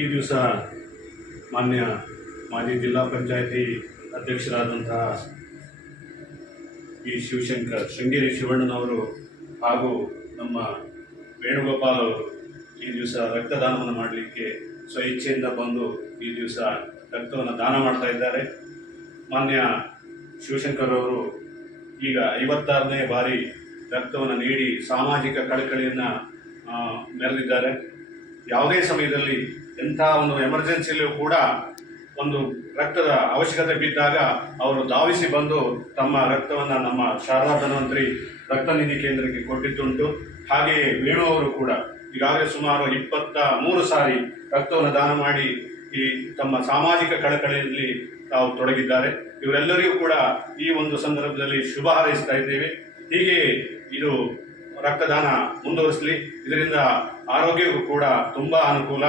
ಈ ದಿವಸ ಮಾನ್ಯ ಮಾಜಿ ಜಿಲ್ಲಾ ಪಂಚಾಯತಿ ಅಧ್ಯಕ್ಷರಾದಂತಹ ಈ ಶಿವಶಂಕರ್, ಶೃಂಗೇರಿ ಶಿವಣ್ಣನವರು ಹಾಗೂ ನಮ್ಮ ವೇಣುಗೋಪಾಲ್ ಅವರು ಈ ದಿವಸ ರಕ್ತದಾನವನ್ನು ಮಾಡಲಿಕ್ಕೆ ಸ್ವಇಚ್ಛೆಯಿಂದ ಬಂದು ಈ ದಿವಸ ರಕ್ತವನ್ನು ದಾನ ಮಾಡ್ತಾ ಇದ್ದಾರೆ. ಮಾನ್ಯ ಶಿವಶಂಕರ್ ಅವರು ಈಗ ಐವತ್ತಾರನೇ ಬಾರಿ ರಕ್ತವನ್ನು ನೀಡಿ ಸಾಮಾಜಿಕ ಕಳಕಳಿಯನ್ನು ಮೆರೆದಿದ್ದಾರೆ. ಯಾವುದೇ ಸಮಯದಲ್ಲಿ ಎಂಥ ಒಂದು ಎಮರ್ಜೆನ್ಸಿಯಲ್ಲೂ ಕೂಡ ಒಂದು ರಕ್ತದ ಅವಶ್ಯಕತೆ ಬಿದ್ದಾಗ ಅವರು ಧಾವಿಸಿ ಬಂದು ತಮ್ಮ ರಕ್ತವನ್ನು ನಮ್ಮ ಶಾರದಾ ಧನ್ವಂತರಿ ರಕ್ತ ನಿಧಿ ಕೇಂದ್ರಕ್ಕೆ ಕೊಟ್ಟಿದ್ದುಂಟು. ಹಾಗೆಯೇ ವೇಣು ಅವರು ಕೂಡ ಈಗಾಗಲೇ ಸುಮಾರು ಇಪ್ಪತ್ತ ಮೂರು ಸಾರಿ ರಕ್ತವನ್ನು ದಾನ ಮಾಡಿ ಈ ತಮ್ಮ ಸಾಮಾಜಿಕ ಕಳಕಳಿಯಲ್ಲಿ ತಾವು ತೊಡಗಿದ್ದಾರೆ. ಇವರೆಲ್ಲರಿಗೂ ಕೂಡ ಈ ಒಂದು ಸಂದರ್ಭದಲ್ಲಿ ಶುಭ ಹಾರೈಸ್ತಾ ಇದ್ದೇವೆ. ಹೀಗೆ ಇದು ರಕ್ತದಾನ ಮುಂದುವರಿಸಲಿ. ಇದರಿಂದ ಆರೋಗ್ಯಕ್ಕೂ ಕೂಡ ತುಂಬ ಅನುಕೂಲ.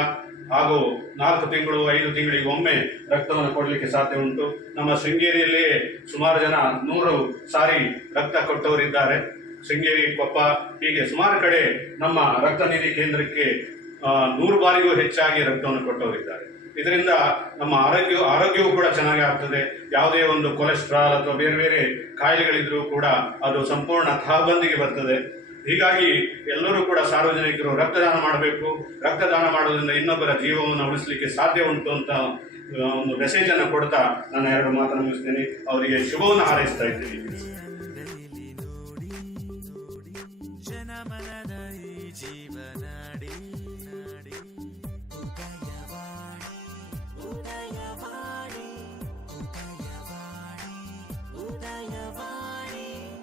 ಹಾಗೂ ನಾಲ್ಕು ತಿಂಗಳು, ಐದು ತಿಂಗಳಿಗೆ ಒಮ್ಮೆ ರಕ್ತವನ್ನು ಕೊಡಲಿಕ್ಕೆ ಸಾಧ್ಯ ಉಂಟು. ನಮ್ಮ ಶೃಂಗೇರಿಯಲ್ಲಿ ಸುಮಾರು ಜನ ನೂರು ಸಾರಿ ರಕ್ತ ಕೊಟ್ಟವರಿದ್ದಾರೆ. ಶೃಂಗೇರಿ ಕೊಪ್ಪ ಹೀಗೆ ಸುಮಾರು ಕಡೆ ನಮ್ಮ ರಕ್ತ ನಿಧಿ ಕೇಂದ್ರಕ್ಕೆ ನೂರು ಬಾರಿಗೂ ಹೆಚ್ಚಾಗಿ ರಕ್ತವನ್ನು ಕೊಟ್ಟವರಿದ್ದಾರೆ. ಇದರಿಂದ ನಮ್ಮ ಆರೋಗ್ಯ, ಆರೋಗ್ಯವೂ ಕೂಡ ಚೆನ್ನಾಗಿ ಆಗ್ತದೆ. ಯಾವುದೇ ಒಂದು ಕೊಲೆಸ್ಟ್ರಾಲ್ ಅಥವಾ ಬೇರೆ ಬೇರೆ ಕಾಯಿಲೆಗಳಿದ್ರೂ ಕೂಡ ಅದು ಸಂಪೂರ್ಣ ತಹಬಂದಿಗೆ ಬರ್ತದೆ. ಹೀಗಾಗಿ ಎಲ್ಲರೂ ಕೂಡ ಸಾರ್ವಜನಿಕರು ರಕ್ತದಾನ ಮಾಡಬೇಕು. ರಕ್ತದಾನ ಮಾಡೋದ್ರಿಂದ ಇನ್ನೊಬ್ಬರ ಜೀವವನ್ನು ಉಳಿಸಲಿಕ್ಕೆ ಸಾಧ್ಯ ಉಂಟು ಅಂತ ಒಂದು ಮೆಸೇಜ್ ಅನ್ನು ಕೊಡ್ತಾ ನಾನು ಎರಡು ಮಾತನ್ನು ಮುಗಿಸ್ತೇನೆ. ಅವರಿಗೆ ಶುಭವನ್ನು ಹಾರೈಸ್ತಾ ಇದ್ದೀನಿ.